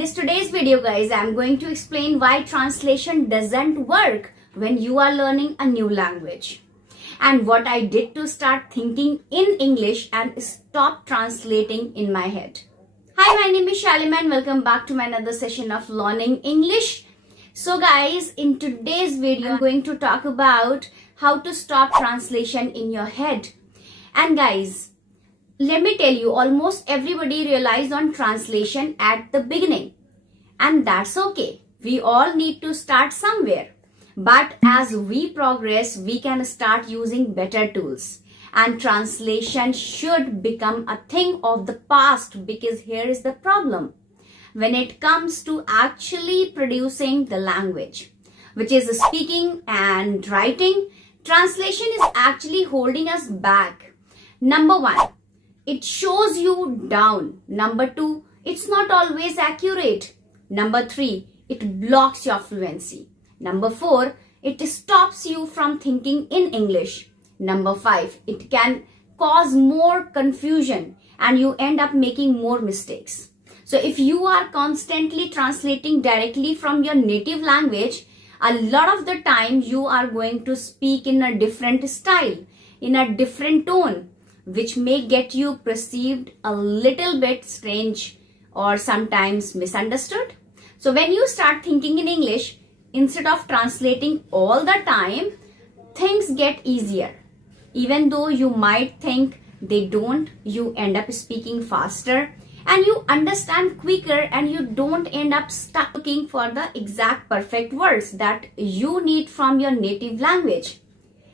this today's video, guys, I'm going to explain why translation doesn't work when you are learning a new language, and what I did to start thinking in English and stop translating in my head. Hi, my name is Shalima and welcome back to my another session of learning English. So guys, in today's video, I'm going to talk about how to stop translation in your head. And guys, let me tell you, almost everybody relies on translation at the beginning. And that's okay. We all need to start somewhere. But as we progress, we can start using better tools. And translation should become a thing of the past, because here is the problem. When it comes to actually producing the language, which is speaking and writing, translation is actually holding us back. Number one, it shows you down. Number two, it's not always accurate. Number three, it blocks your fluency. Number four, it stops you from thinking in English. Number five, it can cause more confusion and you end up making more mistakes. So if you are constantly translating directly from your native language, a lot of the time you are going to speak in a different style, in a different tone, which may get you perceived a little bit strange or sometimes misunderstood. So when you start thinking in English, instead of translating all the time, things get easier. Even though you might think they don't, you end up speaking faster and you understand quicker, and you don't end up stuck looking for the exact perfect words that you need from your native language.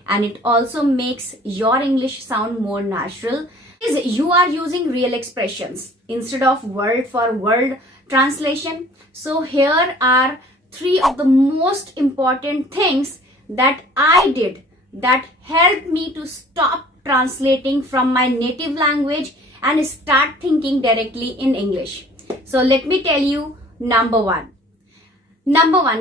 And it also makes your English sound more natural, because you are using real expressions instead of word for word translation. So here are three of the most important things that I did that helped me to stop translating from my native language and start thinking directly in English. So let me tell you, number one,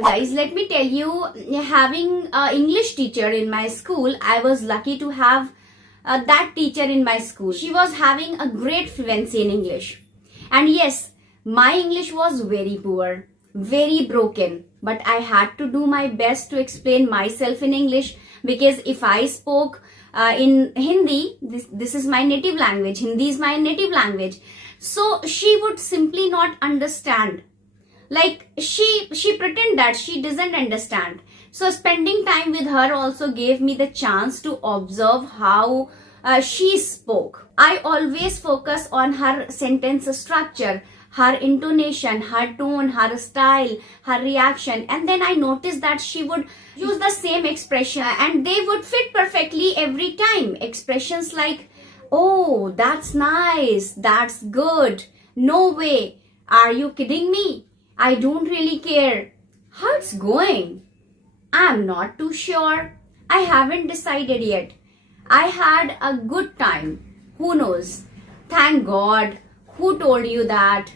guys, let me tell you, having an English teacher in my school, I was lucky to have that teacher in my school. She was having a great fluency in English. And yes, my English was very poor, very broken. But I had to do my best to explain myself in English, because if I spoke in Hindi, this is my native language, Hindi is my native language. So she would simply not understand. Like she pretend that she doesn't understand. So spending time with her also gave me the chance to observe how she spoke. I always focus on her sentence structure, her intonation, her tone, her style, her reaction. And then I noticed that she would use the same expression and they would fit perfectly every time. Expressions like, oh, that's nice, that's good, no way, are you kidding me? I don't really care. How it's going? I'm not too sure. I haven't decided yet. I had a good time. Who knows? Thank God. Who told you that?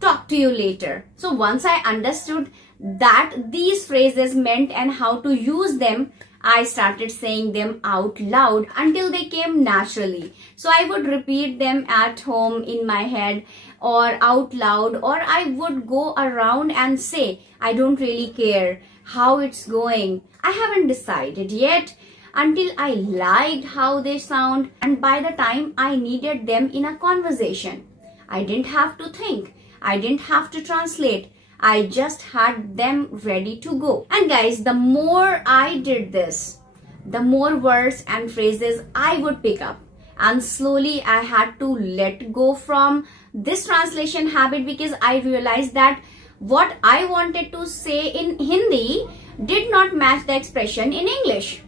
Talk to you later. So once I understood that these phrases meant and how to use them, I started saying them out loud until they came naturally. So I would repeat them at home in my head or out loud, or I would go around and say, I don't really care how it's going. I haven't decided yet, until I liked how they sound, and by the time I needed them in a conversation, I didn't have to think. I didn't have to translate. I just had them ready to go. And guys, the more I did this, the more words and phrases I would pick up. And slowly I had to let go from this translation habit, because I realized that what I wanted to say in Hindi did not match the expression in English.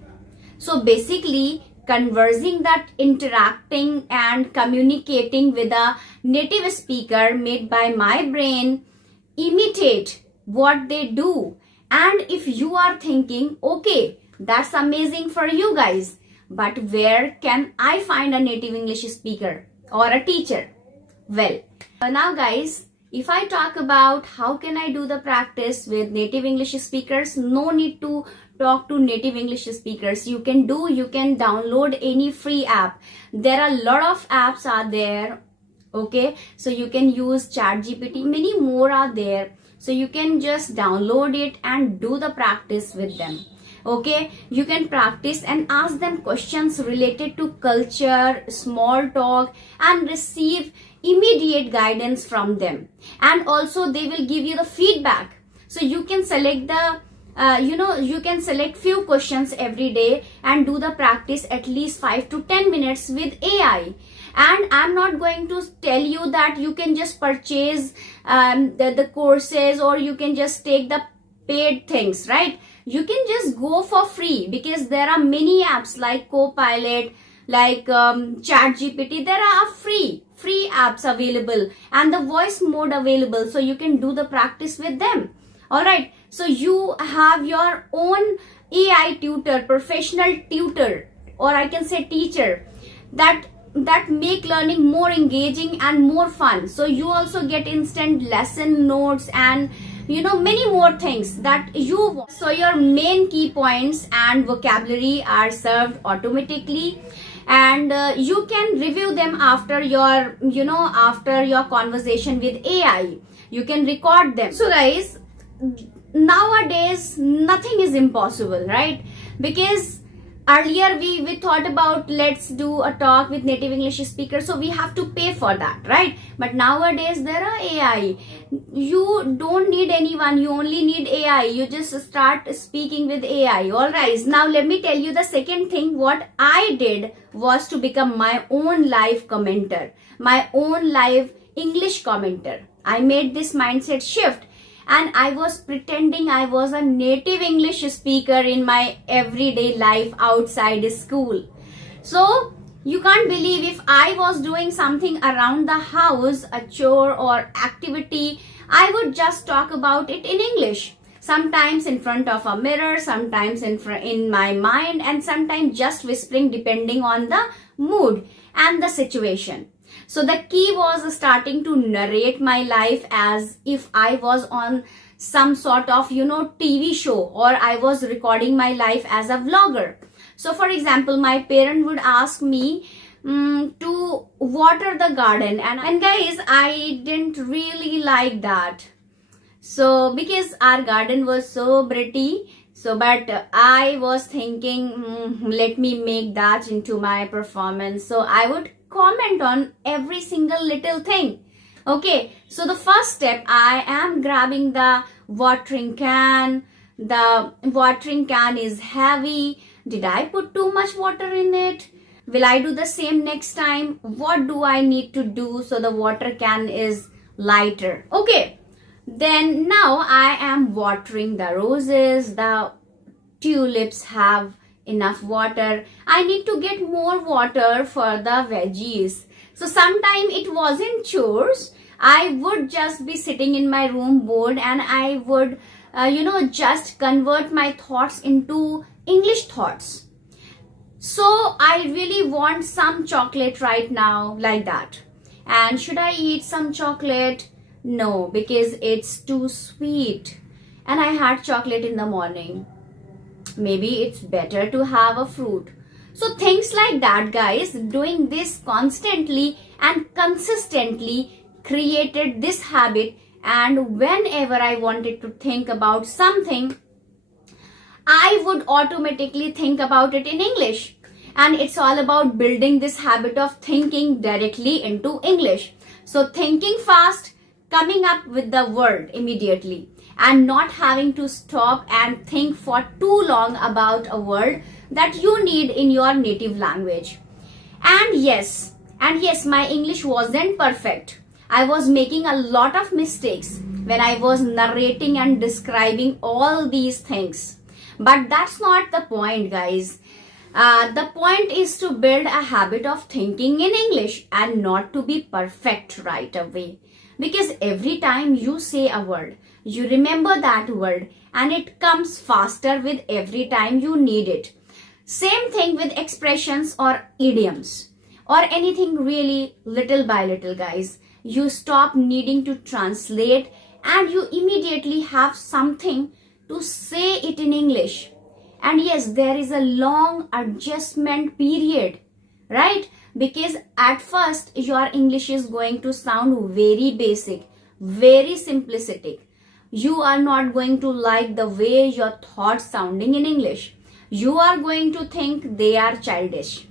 So basically, conversing, that interacting and communicating with a native speaker made by my brain imitate what they do. And if you are thinking, okay, that's amazing for you guys, but where can I find a native English speaker or a teacher? Well, now guys, if I talk about how can I do the practice with native English speakers, no need to talk to native English speakers. You can download any free app. There are a lot of apps are there Okay, so you can use ChatGPT. Many more are there. So you can just download it and do the practice with them. Okay, you can practice and ask them questions related to culture, small talk, and receive immediate guidance from them. And also they will give you the feedback. So you can select the you can select few questions every day and do the practice at least 5 to 10 minutes with AI. And I'm not going to tell you that you can just purchase the courses, or you can just take the paid things, right? You can just go for free, because there are many apps like Copilot, like ChatGPT. There are free apps available, and the voice mode available, so you can do the practice with them. All right, so you have your own AI tutor, professional tutor, or I can say teacher, that make learning more engaging and more fun. So you also get instant lesson notes and many more things that you want. So your main key points and vocabulary are served automatically, and you can review them after your after your conversation with AI. You can record them. So guys, nowadays nothing is impossible, right? Because earlier we thought about, let's do a talk with native English speaker, so we have to pay for that, right? But nowadays there are AI. You don't need anyone, you only need AI. You just start speaking with AI. All right, now let me tell you the second thing. What I did was to become my own live commenter, my own live English commenter. I made this mindset shift, and I was pretending I was a native English speaker in my everyday life outside school. So you can't believe, if I was doing something around the house, a chore or activity, I would just talk about it in English. Sometimes in front of a mirror, sometimes in my mind, and sometimes just whispering, depending on the mood and the situation. So the key was starting to narrate my life as if I was on some sort of, TV show, or I was recording my life as a vlogger. So for example, my parent would ask me to water the garden, and guys, I didn't really like that. So because our garden was so pretty, but I was thinking, let me make that into my performance. So I would comment on every single little thing. Okay, so the first step, I am grabbing the watering can. The watering can is heavy. Did I put too much water in it? Will I do the same next time? What do I need to do so the water can is lighter? Okay, then now I am watering the roses. The tulips have enough water. I need to get more water for the veggies. So sometime it wasn't chores. I would just be sitting in my room bored, and I would just convert my thoughts into English thoughts. So I really want some chocolate right now, like that. And should I eat some chocolate? No, because it's too sweet, and I had chocolate in the morning. Maybe it's better to have a fruit. So things like that, guys. Doing this constantly and consistently created this habit, and whenever I wanted to think about something, I would automatically think about it in English. And it's all about building this habit of thinking directly into English. So thinking fast, coming up with the word immediately, and not having to stop and think for too long about a word that you need in your native language. And yes, my English wasn't perfect. I was making a lot of mistakes when I was narrating and describing all these things. But that's not the point, guys. The point is to build a habit of thinking in English and not to be perfect right away. Because every time you say a word, you remember that word, and it comes faster with every time you need it. Same thing with expressions or idioms or anything really little by little, guys. You stop needing to translate and you immediately have something to say it in English. And yes, there is a long adjustment period, right? Because at first your English is going to sound very basic, very simplistic. You are not going to like the way your thoughts sounding in English. You are going to think they are childish.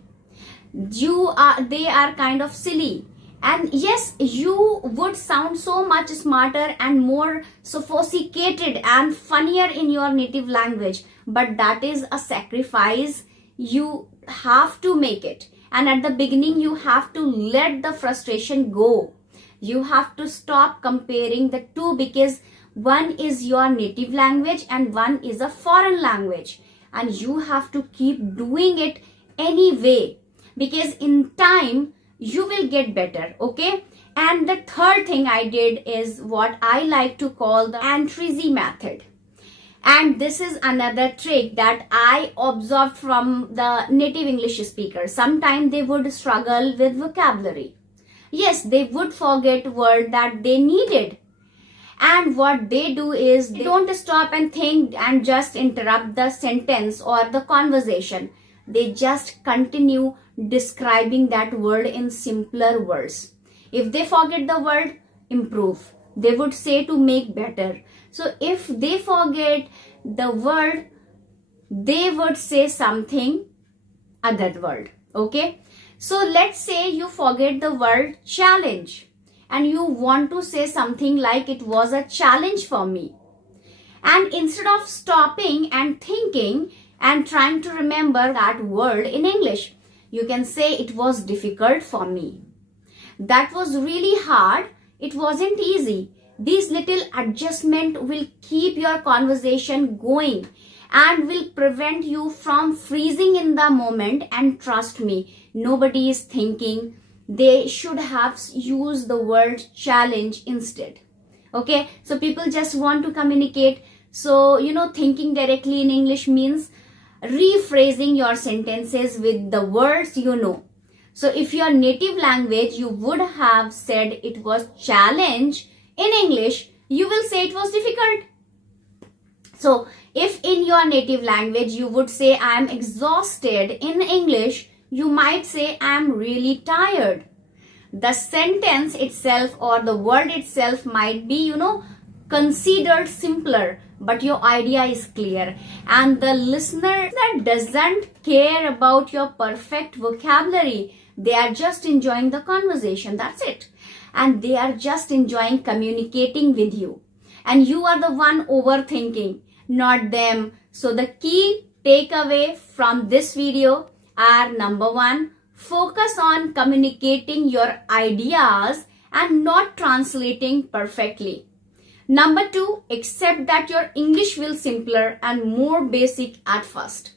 They are kind of silly. And yes, you would sound so much smarter and more sophisticated and funnier in your native language. But that is a sacrifice. You have to make it. And at the beginning, you have to let the frustration go. You have to stop comparing the two, because one is your native language and one is a foreign language. And you have to keep doing it anyway, because in time, you will get better, okay? And the third thing I did is what I like to call the Antrizzi method. And this is another trick that I observed from the native English speakers. Sometimes they would struggle with vocabulary. Yes, they would forget word that they needed. And what they do is they don't stop and think and just interrupt the sentence or the conversation. They just continue describing that word in simpler words. If they forget the word, improve. They would say to make better. So if they forget the word, they would say something other word. Okay. So let's say you forget the word challenge and you want to say something like it was a challenge for me. And instead of stopping and thinking and trying to remember that word in English, you can say it was difficult for me. That was really hard. It wasn't easy. These little adjustments will keep your conversation going and will prevent you from freezing in the moment. And trust me, nobody is thinking. They should have used the word challenge instead. Okay, so people just want to communicate. So, thinking directly in English means rephrasing your sentences with the words you know. So if your native language, you would have said it was challenge. In English, you will say it was difficult. So if in your native language, you would say I am exhausted. In English, you might say I am really tired. The sentence itself or the word itself might be, considered simpler, but your idea is clear. And the listener that doesn't care about your perfect vocabulary, they are just enjoying the conversation. That's it. And they are just enjoying communicating with you. And you are the one overthinking, not them. So the key takeaway from this video are: number one, focus on communicating your ideas and not translating perfectly. Number two, accept that your English will simpler and more basic at first.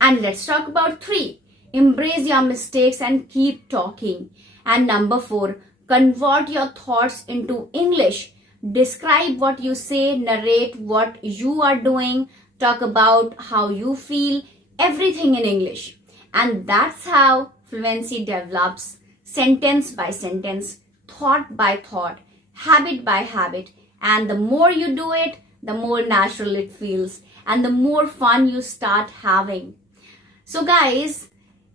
And let's talk about three, embrace your mistakes and keep talking. And number four, convert your thoughts into English. Describe what you say, narrate what you are doing, talk about how you feel, everything in English. And that's how fluency develops, sentence by sentence, thought by thought, habit by habit. And the more you do it, the more natural it feels and the more fun you start having. So guys,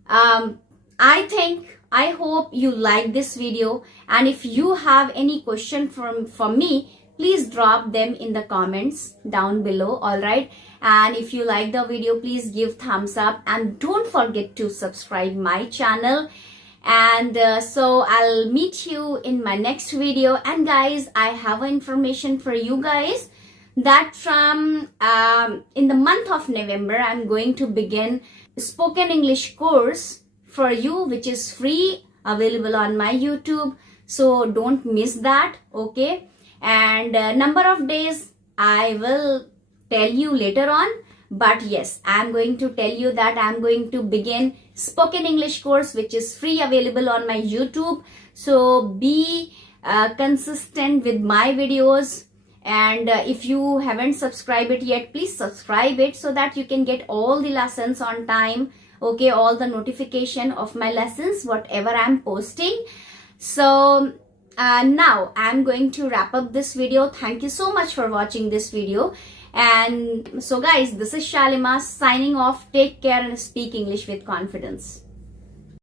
I hope you like this video, and if you have any question from me, please drop them in the comments down below. All right, and if you like the video, please give thumbs up and don't forget to subscribe my channel. And so I'll meet you in my next video. And guys, I have information for you guys that from in the month of November, I'm going to begin spoken English course for you, which is free, available on my YouTube. So don't miss that. Okay. And number of days I will tell you later on. But yes, I'm going to tell you that I'm going to begin spoken English course, which is free, available on my YouTube. So be consistent with my videos. And if you haven't subscribed it yet, please subscribe it so that you can get all the lessons on time. Okay, all the notification of my lessons, whatever I'm posting. So now I'm going to wrap up this video. Thank you so much for watching this video. And so guys, this is Shalima signing off. Take care and speak English with confidence.